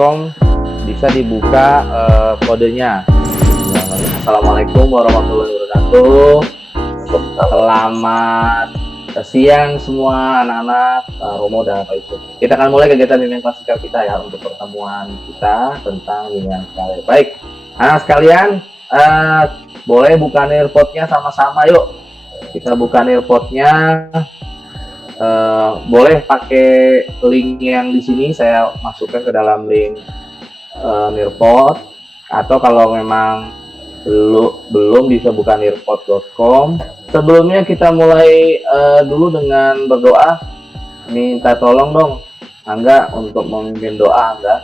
facebook.com bisa dibuka kodenya. Assalamualaikum warahmatullahi wabarakatuh. Selamat siang semua anak-anak Romo dan Pak Ibu. Kita akan mulai kegiatan bimbingan klasikal kita ya untuk pertemuan kita tentang bimbingan klasikal. Baik, anak sekalian, boleh buka earpodnya sama-sama yuk. Kita buka earpodnya. Boleh pakai link yang di sini saya masukkan ke dalam link earpod, atau kalau memang belum bisa buka earpod.com. Sebelumnya kita mulai dulu dengan berdoa. Minta tolong dong Angga untuk memimpin doa, Angga.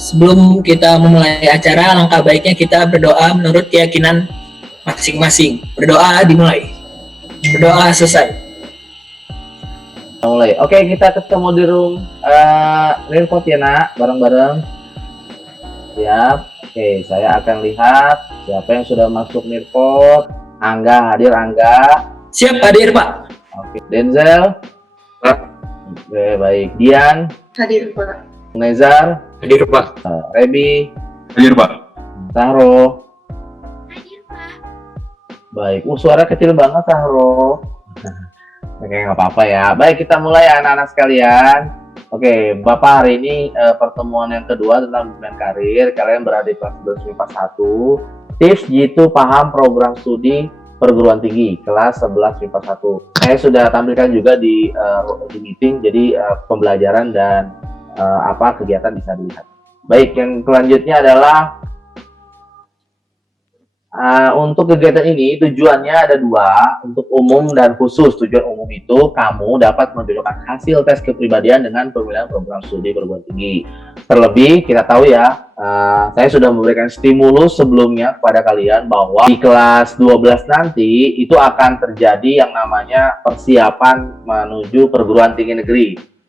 Sebelum kita memulai acara, langkah baiknya kita berdoa menurut keyakinan masing-masing. Berdoa dimulai. Berdoa selesai. Mulai. Oke, kita ketemu di room earpod ya nak, bareng-bareng. Siap. Oke, saya akan lihat siapa yang sudah masuk earpod. Angga hadir, Angga. Siap hadir Pak. Oke, Denzel. Oke, baik. Dian. Hadir Pak. Nezar. Hadir Pak. Rebi. Hadir Pak. Sahro. Hadir Pak. Baik. Suara kecil banget Sahro. Oke, nggak apa-apa ya. Baik, kita mulai ya anak-anak sekalian. Oke, Bapak hari ini pertemuan yang kedua tentang bimbingan karir. Kalian berada di kelas 11 MIPA 1. Tips jitu paham program studi perguruan tinggi kelas 11 MIPA 1. Saya sudah tampilkan juga di meeting, jadi pembelajaran dan kegiatan bisa dilihat. Baik, yang selanjutnya adalah untuk kegiatan ini tujuannya ada dua, untuk umum dan khusus. Tujuan umum itu kamu dapat menunjukkan hasil tes kepribadian dengan pemilihan program studi perguruan tinggi. Terlebih kita tahu ya, saya sudah memberikan stimulus sebelumnya kepada kalian bahwa di kelas 12 nanti itu akan terjadi yang namanya persiapan menuju perguruan tinggi negeri.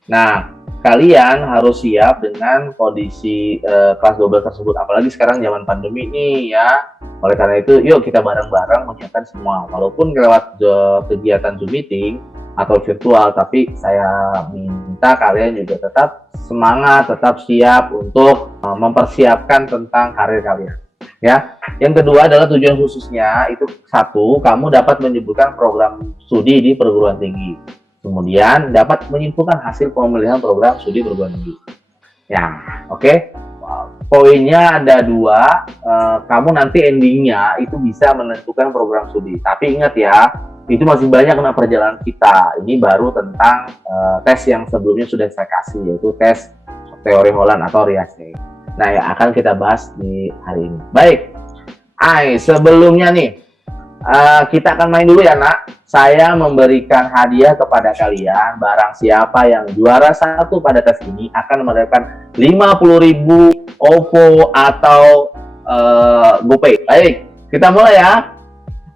Nah, kalian harus siap dengan kondisi kelas 12 tersebut, apalagi sekarang zaman pandemi ini ya. Oleh karena itu, yuk kita bareng-bareng menyiapkan semua. Walaupun lewat kegiatan Zoom meeting atau virtual, tapi saya minta kalian juga tetap semangat, tetap siap untuk mempersiapkan tentang karir kalian. Ya, yang kedua adalah tujuan khususnya itu satu, kamu dapat menyebutkan program studi di perguruan tinggi. Kemudian dapat menyimpulkan hasil pemilihan program studi perguruan tinggi. Ya, oke. Poinnya ada dua. Kamu nanti endingnya itu bisa menentukan program studi. Tapi ingat ya, itu masih banyak kena perjalanan kita. Ini baru tentang tes yang sebelumnya sudah saya kasih, yaitu tes teori Holland atau Riase. Nah, ya akan kita bahas di hari ini. Baik. Sebelumnya nih, kita akan main dulu ya nak. Saya memberikan hadiah kepada kalian. Barang siapa yang juara satu pada tes ini akan mendapatkan 50.000 OVO atau GoPay. Baik, kita mulai ya.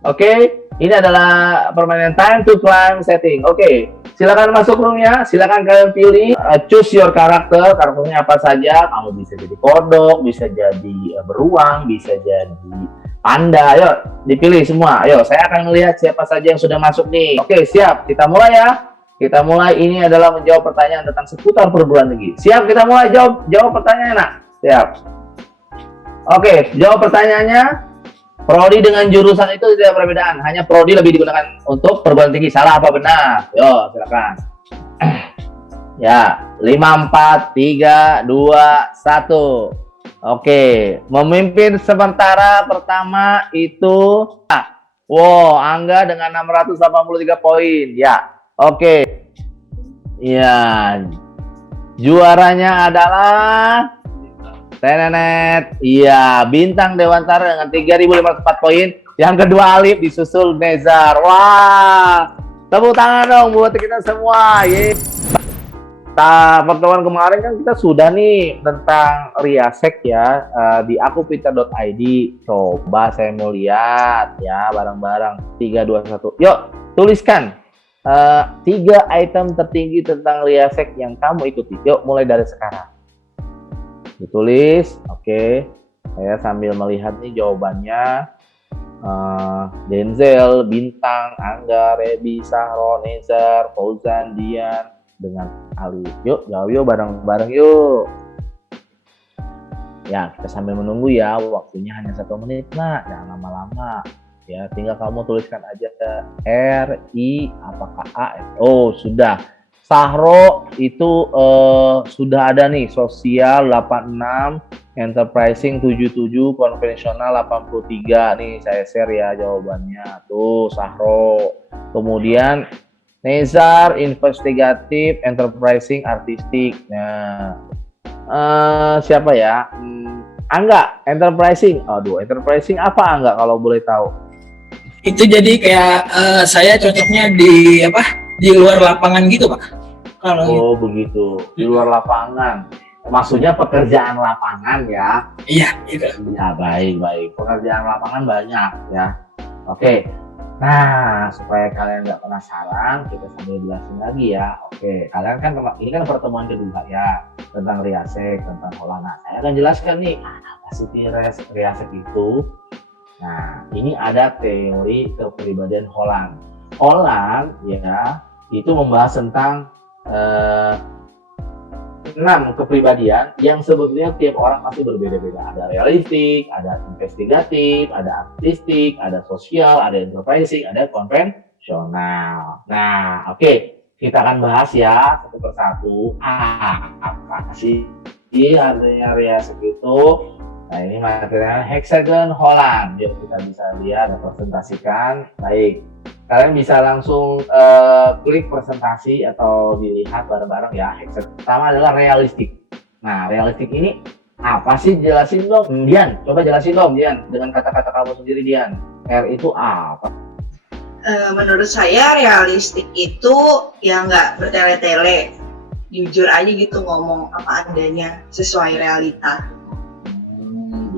Oke, ini adalah permainan time to climb setting. Oke, silakan masuk roomnya. Silakan kalian pilih choose your karakter. Karakternya apa saja. Kamu bisa jadi kodok, bisa jadi beruang, bisa jadi panda. Ayo dipilih semua. Ayo, saya akan melihat siapa saja yang sudah masuk nih. Oke, siap. Kita mulai ya. Kita mulai. Ini adalah menjawab pertanyaan tentang seputar perguruan tinggi. Siap, kita mulai jawab pertanyaan nak. Siap. Oke, jawab pertanyaannya. Prodi dengan jurusan itu tidak perbedaan. Hanya prodi lebih digunakan untuk perguruan tinggi. Salah apa benar? Yo, silakan. Ya, 5, 4, 3, 2, 1. Oke, memimpin sementara pertama itu wow, Angga dengan 683 poin. Ya, oke. Ya, juaranya adalah Tenenet. Iya, Bintang Dewantara dengan 3.504 poin. Yang kedua Alif, disusul Nezar. Wah, tepuk tangan dong buat kita semua. Yeay. Pertemuan kemarin kan kita sudah nih tentang Riasek ya, di akupintar.id. Coba saya mau lihat ya bareng-bareng. 3, 2, 1. Yuk, tuliskan 3 item tertinggi tentang Riasek yang kamu ikuti. Yuk, mulai dari sekarang. Ditulis. Oke. Saya sambil melihat nih jawabannya. Denzel, Bintang, Angga, Rebi, Sahro, Nezar, Fauzan, Dian, dengan Ali. Yuk, jawab yuk bareng-bareng yuk. Ya, kita sambil menunggu ya. Waktunya hanya 1 menit, nak. Jangan lama-lama. Ya, tinggal kamu tuliskan aja R, I, apakah A? Oh, sudah. Sahro itu sudah ada nih. Sosial 86, enterprising 77, konvensional 83. Nih, saya share ya jawabannya. Tuh, Sahro. Kemudian Nezar, investigatif, enterprising, artistik. Nah, siapa ya? Angga, enterprising. Aduh, enterprising apa Angga kalau boleh tahu? Itu jadi kayak saya cocoknya di apa? Di luar lapangan gitu, Pak. Kalau gitu. Oh, begitu. Di luar lapangan. Maksudnya pekerjaan lapangan ya? Iya, gitu. Ya, baik. Pekerjaan lapangan banyak ya. Oke. Nah, supaya kalian nggak penasaran, kita sambil jelasin lagi ya. Oke, kalian kan ini kan pertemuan kedua ya tentang Riasek, tentang Holland. Nah, saya akan jelaskan nih apa sih Riasek itu. Nah, ini ada teori kepribadian Holland. Holland ya itu membahas tentang 6 kepribadian yang sebetulnya tiap orang pasti berbeda-beda. Ada realistik, ada investigatif, ada artistik, ada sosial, ada enterprising, ada konvensional. Nah, oke. Kita akan bahas ya satu persatu. Apa sih artinya Riasek itu? Nah, ini materialnya hexagon Holland. Yuk kita bisa lihat dan presentasikan. Baik. Kalian bisa langsung klik presentasi atau dilihat bareng-bareng ya. Hexagon pertama adalah realistik. Nah, realistik ini apa sih? Jelasin dong, Dian. Coba jelasin dong, Dian. Dengan kata-kata kamu sendiri, Dian. R itu apa? Menurut saya realistik itu ya nggak bertele-tele. Jujur aja gitu ngomong apa adanya sesuai realita.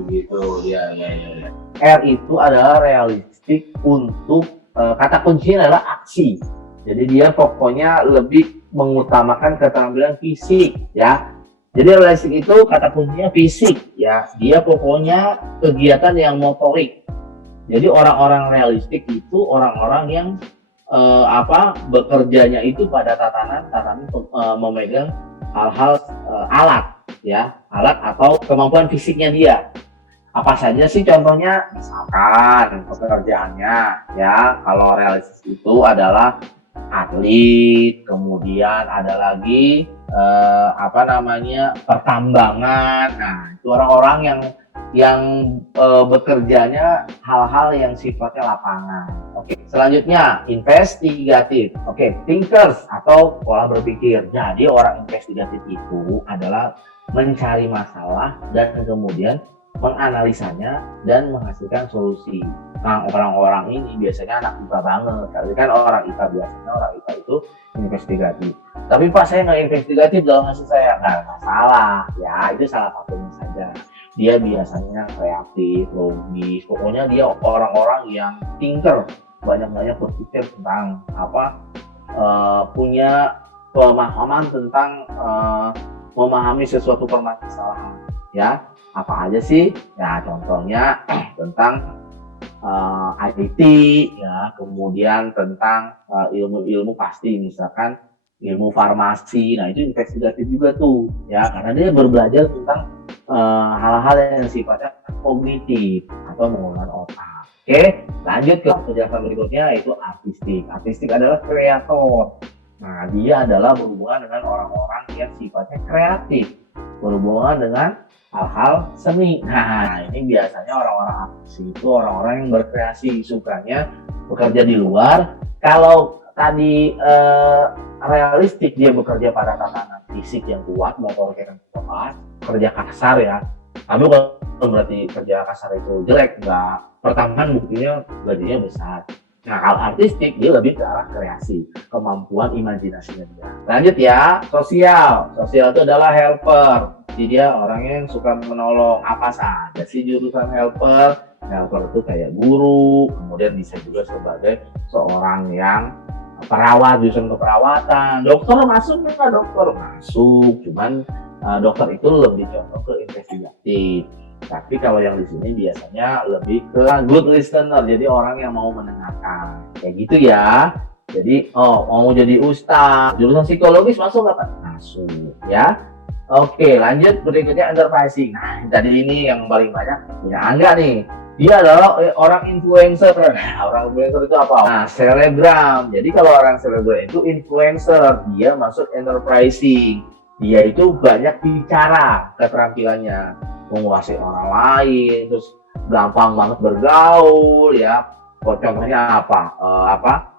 Begitu, ya. R itu adalah realistik untuk kata kuncinya adalah aksi. Jadi dia pokoknya lebih mengutamakan keterampilan fisik ya. Jadi realistik itu kata kuncinya fisik ya. Dia pokoknya kegiatan yang motorik. Jadi orang-orang realistik itu orang-orang yang bekerjanya itu pada tatanan memegang hal-hal alat ya, alat atau kemampuan fisiknya dia. Apa saja sih contohnya? Misalkan pekerjaannya ya, kalau realistis itu adalah atlet, kemudian ada lagi pertambangan. Nah, itu orang-orang yang bekerjanya hal-hal yang sifatnya lapangan. Oke, selanjutnya investigatif. Oke, thinkers atau pola berpikir. Jadi orang investigatif itu adalah mencari masalah dan kemudian menganalisanya dan menghasilkan solusi. Nah, orang-orang ini biasanya anak IPA banget. Karena kan orang IPA itu investigatif. Tapi Pak, saya nggak investigatif dalam hasil saya. Nggak masalah, ya itu salah satunya saja. Dia biasanya kreatif, logis. Pokoknya dia orang-orang yang thinker, banyak-banyak berpikir tentang punya pemahaman tentang memahami sesuatu permasalahan. Ya, apa aja sih? Ya, contohnya tentang IT, ya, kemudian tentang ilmu-ilmu pasti, misalkan ilmu farmasi. Nah, itu investigatif juga tuh, ya, karena dia belajar tentang hal-hal yang sifatnya kognitif atau menggunakan otak. Oke, lanjut ke penjelasan berikutnya, yaitu artistik. Artistik adalah kreator. Nah, dia adalah berhubungan dengan orang-orang yang sifatnya kreatif, berhubungan dengan hal-hal seni. Nah, ini biasanya orang-orang artis itu orang-orang yang berkreasi, sukanya bekerja di luar. Kalau tadi realistik, dia bekerja pada tatanan fisik yang kuat, motorik yang kuat, kerja kasar ya. Tapi kalau berarti kerja kasar itu jelek, enggak. Pertambahan buktinya gajinya besar. Nah, kalau artistik dia lebih ke arah kreasi, kemampuan imajinasinya dia. Lanjut ya, sosial. Sosial itu adalah helper. Jadi dia orang yang suka menolong. Apa saja sih jurusan helper? Helper itu kayak guru, kemudian bisa juga sebagai seorang yang perawat, jurusan keperawatan. Dokter masuk nggak? Dokter masuk, cuman dokter itu lebih condong ke investigatif. Tapi kalau yang di sini biasanya lebih ke good listener, jadi orang yang mau mendengarkan. Kayak gitu ya. Jadi, mau jadi ustaz, jurusan psikologis masuk nggak Pak? Masuk, ya. Oke, lanjut berikutnya enterprising. Nah, tadi ini yang paling banyak punya Angga nih. Dia adalah orang influencer. Nah, orang influencer itu apa? Nah, selebgram. Jadi kalau orang selebgram itu influencer, dia masuk enterprising. Dia itu banyak bicara keterampilannya, menguasai orang lain, terus gampang banget bergaul, ya. Contohnya apa?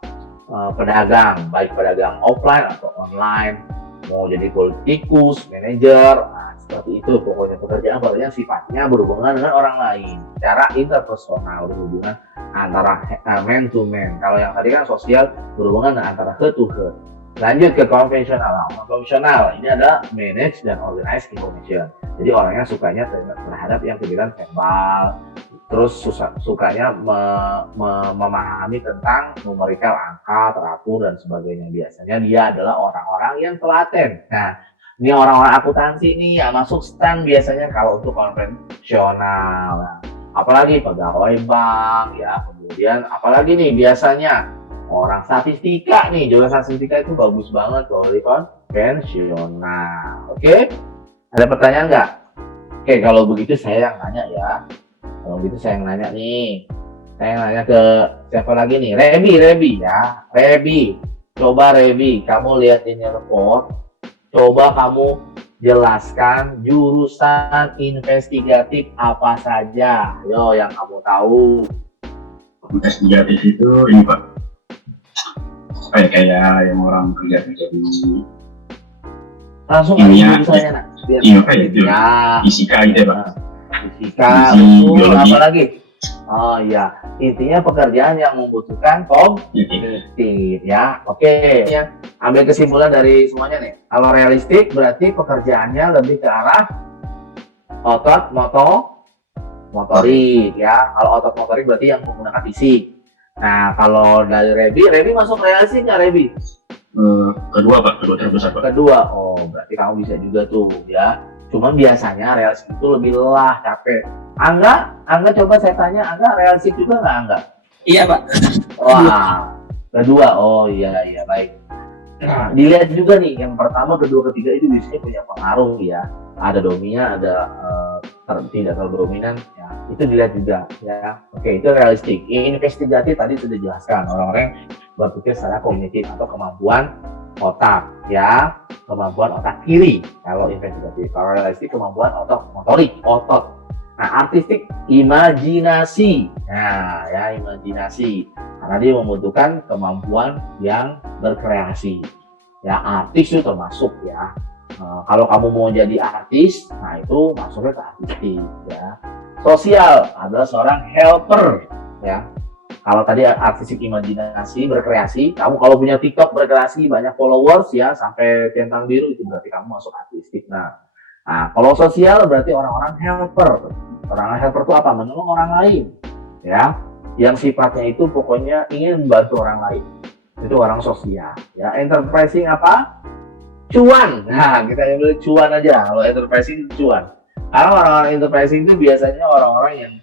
Pedagang, baik pedagang offline atau online, mau jadi politikus, manajer, nah, seperti itu pokoknya pekerjaan sifatnya berhubungan dengan orang lain, secara interpersonal, berhubungan antara man to man. Kalau yang tadi kan sosial, berhubungan dengan antara head to head. Lanjut ke konvensional. Konvensional ini ada manage dan organize information. Jadi orangnya sukanya terhadap yang kegiatan verbal, terus sukanya memahami tentang numerikal, angka, teratur, dan sebagainya. Biasanya dia adalah orang-orang yang telaten. Nah, ini orang-orang akuntansi nih yang masuk stand biasanya kalau untuk konvensional. Nah, apalagi pegawai bank, ya. Kemudian apalagi nih biasanya orang statistika nih, jurusan statistika itu bagus banget kalau di konvensional. Oke? Ada pertanyaan nggak? Oke, kalau begitu saya yang nanya ya. Kalau gitu saya yang nanya nih. Saya yang nanya ke siapa lagi nih? Rebi ya. Rebi. Coba Rebi, kamu lihat ini report. Coba kamu jelaskan jurusan investigatif apa saja. Yo, yang kamu tahu. Investigatif itu ini Pak. Kayak yang orang kerja di Langsung aja jurusannya nak. Iya Pak itu. Ya. Fisika gitu ya Pak. Fisika, betul, apa lagi? Oh iya, intinya pekerjaan yang membutuhkan kognitif, ya. Oke, ya. Ambil kesimpulan dari semuanya nih. Kalau realistik berarti pekerjaannya lebih ke arah otot motorik, ya. Kalau otot motorik berarti yang menggunakan fisik. Nah, kalau dari Rebi masuk realistik nggak Rebi? Kedua Pak, kedua terbesar Pak. Kedua, berarti kamu bisa juga tuh, ya. Cuman biasanya realistik itu lebih lelah, capek. Angga coba saya tanya, Angga realistik juga nggak Angga? Iya Pak. Wah, kedua, iya baik. Nah, dilihat juga nih, yang pertama, kedua, ketiga itu biasanya punya pengaruh ya. Ada dominan, ada tidak terlalu dominan, ya. Itu dilihat juga, ya. Oke, itu realistik. Investigatif tadi sudah jelaskan, orang-orang berpikir secara kognitif atau kemampuan otak, ya, kemampuan otak kiri kalau investigatif. Kalau realistik kemampuan otot. Nah, artistik imajinasi. Nah, ya, imajinasi karena dia membutuhkan kemampuan yang berkreasi, ya. Artis itu termasuk, ya. Kalau kamu mau jadi artis, nah itu masuknya ke artistik, ya. Sosial adalah seorang helper, ya. Kalau tadi artistik imajinasi, berkreasi, kamu kalau punya TikTok berkreasi, banyak followers ya, sampai centang biru, itu berarti kamu masuk artistik. Nah, kalau sosial berarti orang-orang helper. Orang helper itu apa? Menolong orang lain, ya. Yang sifatnya itu pokoknya ingin membantu orang lain. Itu orang sosial, ya. Enterprising apa? Cuan. Nah, kita ambil cuan aja. Kalau enterprising cuan. Karena orang-orang enterprising itu biasanya orang-orang yang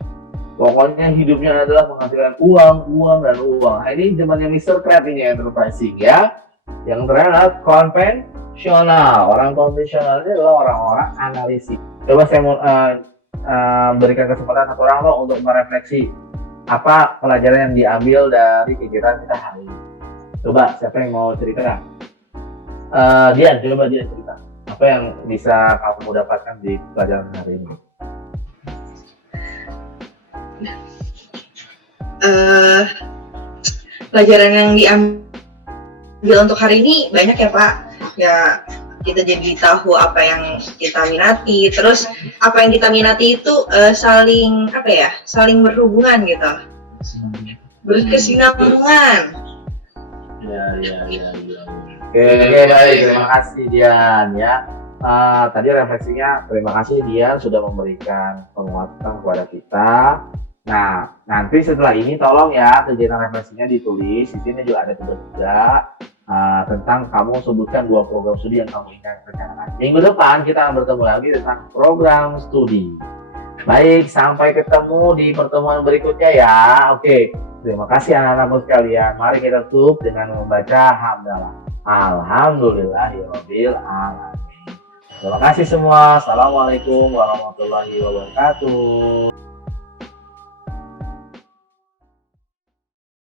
pokoknya hidupnya adalah menghasilkan uang dan uang. Nah, ini zamannya Mr. Krabs ini enterprising, ya. Yang terakhir adalah konvensional. Orang konvensional ini adalah orang-orang analisis. Coba saya mau berikan kesempatan satu orang loh untuk merefleksi apa pelajaran yang diambil dari kegiatan kita hari ini. Coba siapa yang mau cerita? Dian, coba Dian cerita. Apa yang bisa kamu dapatkan di pelajaran hari ini? Pelajaran yang diambil untuk hari ini banyak ya Pak. Ya, kita jadi tahu apa yang kita minati. Terus apa yang kita minati itu saling berhubungan gitu, berkesinambungan. Ya. Oke, baik, terima kasih Dian, ya. Tadi refleksinya, terima kasih Dian sudah memberikan penguatan kepada kita. Nah, nanti setelah ini tolong ya kegiatan refleksinya ditulis. Di sini juga ada tugas tentang kamu sebutkan 2 program studi yang kamu ingin rencanakan. Minggu depan kita akan bertemu lagi tentang program studi. Baik, sampai ketemu di pertemuan berikutnya ya. Oke, Terima kasih anak-anakku sekalian. Mari kita tutup dengan membaca hamdalah. Alhamdulillahirabbil alamin. Terima kasih semua. Assalamualaikum warahmatullahi wabarakatuh.